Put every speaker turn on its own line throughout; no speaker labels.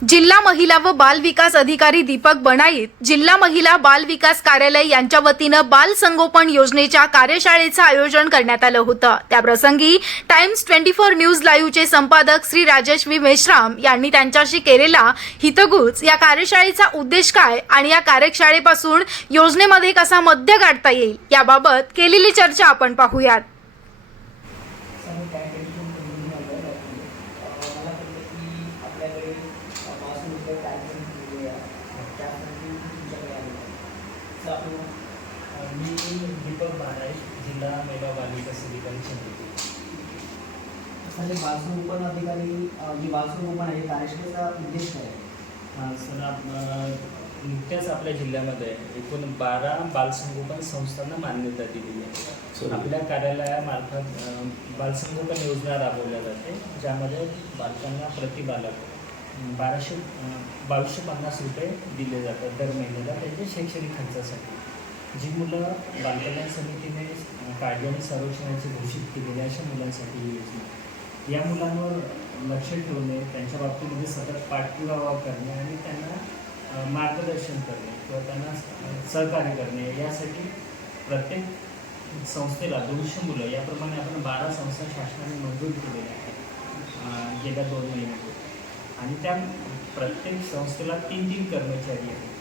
जिल्हा महिला व बाल विकास अधिकारी दीपक बनाईत जिल्हा महिला बाल विकास कार्यालय यांच्या वतीनं बाल संगोपन योजनेच्या कार्यशाळेचं आयोजन करण्यात आलं होतं. त्याप्रसंगी टाइम्स ट्वेंटी फोर न्यूज लाईव्हचे संपादक श्री राजेश मेश्राम यांनी त्यांच्याशी केलेला हितगुज या कार्यशाळेचा उद्देश काय आणि या कार्यशाळेपासून योजनेमध्ये कसा मध्य काढता येईल याबाबत केलेली चर्चा आपण पाहूयात
आम्ही काय टेन्शन करून आलं मला कळलं की आपल्याकडे पाच रुपये कार्यक्रम केलेले आहे त्यासाठी तुमच्याकडे आले तर
मी दीपक बाराई जिल्हा मेगा बालिका अधिकारी चंद्रपूर
म्हणजे बालसंगोपन अधिकारी अ, जी बालसंगोपन आहे कार्यशाळेचा उद्देश काय आहे
अं, सर आप- नुकत्याच आपल्या जिल्ह्यामध्ये एकूण बारा बालसंगोपन संस्थांना मान्यता दिलेली आहे आपल्या कार्यालयामार्फत अं, बालसंगोपन योजना राबवल्या जाते ज्यामध्ये बालकांना प्रति बालक बाराशे बावीसशे पन्नास रुपये दिले जातात दर महिन्याला त्यांच्या शैक्षणिक खर्चासाठी. जी मुलं बालकल्याण समितीने अं, काळजी आणि घोषित केलेली अशा मुलांसाठी ही योजना. या मुलांवर लक्ष ठेवणे त्यांच्या बाबतीमध्ये म्हणजे सतत पाठपुरावा करणे आणि त्यांना मार्गदर्शन करणे किंवा त्यांना सहकार्य करणे यासाठी प्रत्येक संस्थेला दोनशे मुलं याप्रमाणे आपण बारा संस्था शासनाने मंजूर केलेल्या आहेत गेल्या दोन महिन्यापूर्वी. आणि त्या प्रत्येक संस्थेला तीन तीन कर्मचारी आहेत.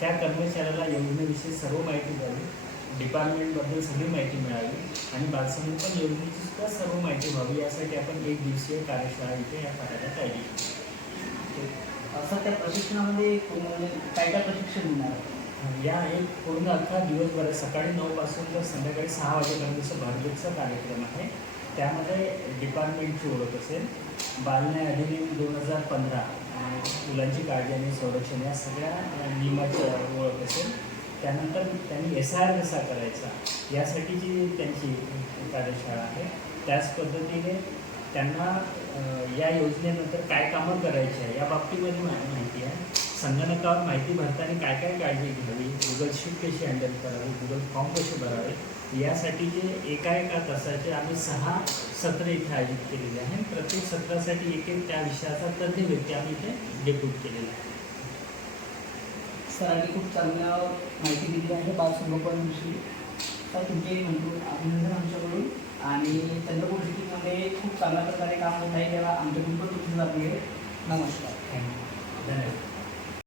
त्या कर्मचाऱ्याला योजनेविषयी सर्व माहिती द्यावी. डिपार्टमेंटबद्दल सगळी माहिती मिळावी. आणि बालसंगोपन योजनेची सुद्धा सर्व माहिती व्हावी यासाठी आपण एक दिवसीय कार्यशाळा इथे या कार्यालयात आयोजित
असं त्या प्रशिक्षणामध्ये म्हणजे काय काय प्रशिक्षण मिळणार?
या एक पूर्ण अख्खा दिवसभर सकाळी नऊपासून तर संध्याकाळी सहा वाजेपर्यंतचा भरपेटचा कार्यक्रम आहे. त्यामध्ये डिपार्टमेंटची ओळख असेल बालन्याय अधिनियम दोन हजार पंधरा. मुलांची काळजी आणि संरक्षण या सगळ्या नियमाची ओळख असेल. त्यानंतर त्यांनी एस आय आर कसा करायचा? यासाठी जी त्यांची कार्यशाळा आहे त्याच पद्धतीने त्यांना या योजनेनंतर काय कामं करायची आहे? या बाबतीमध्ये माहिती आहे. संगणकावर माहिती भरताना काय काय काळजी घ्यावी? गुगल शीट कशी हँडल करावी? गुगल फॉर्म कसे भरावे? यासाठी जे एका एका तासाचे आम्ही सहा सत्र इथे आयोजित केलेले आहे प्रत्येक सत्रासाठी एक एक त्या विषयाचा तज्ज्ञ व्यक्ती आम्ही इथे डेप्यूट केलेला आहे.
सरांनी खूप चांगल्या माहिती दिली आहे बालसंगोपनविषयी. तर तुमचे म्हणतो अभिनंदन आमच्याकडून. आणि चंद्रपूर सिटीमध्ये खूप चांगल्या प्रकारे काम होत आहे त्याला आमच्याकडून पण तुमची जाते नमस्कार.
थँक्यू धन्यवाद.